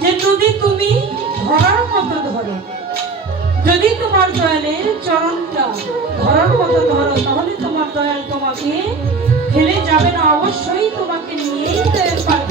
যে যদি তুমি ধরার মতো ধরো যদি তোমার দয়ালের চরণটা ধরার মতো ধরো তাহলে তোমার দয়াল তোমাকে ফেলে যাবে না, অবশ্যই তোমাকে নিয়েই দয়াল পাল্টায়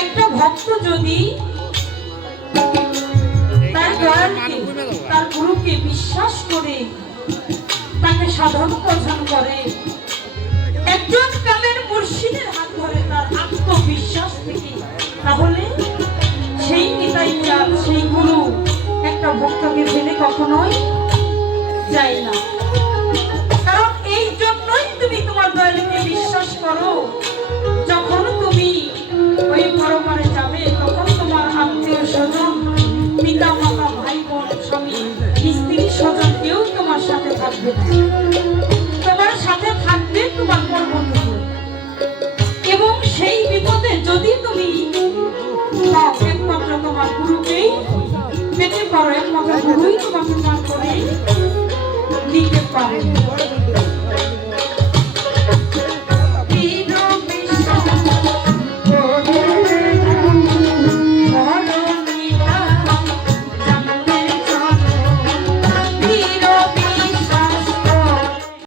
একটা ভক্ত যদি তার দয়ালকে, তার গুরুকে বিশ্বাস করে, তাকে সাধন প্রধান করে, একজন কালের মুর্শিদের হাত ধরে তার আত্মবিশ্বাস থেকে, তাহলে সেই নিতাই চাঁদ সেই গুরু একটা ভক্তকে ফেলে কখনোই যায় না। দয়ালুকে বিশ্বাস করো। যখন তুমি ওই পরপারে যাবে, তখন তোমার আত্মীয় স্বজন, পিতা, মাতা, ভাই, বোন, স্বামী, স্ত্রী, স্বজন কেউ তোমার সাথে থাকবে তোমার সাথে থাকবে তোমার পর এবং সেই বিপদে যদি তুমি একমাত্র তোমার গুরুকেই পেতে পারো, একমাত্র গুরুই তোমাকে পার করে দিতে পারে।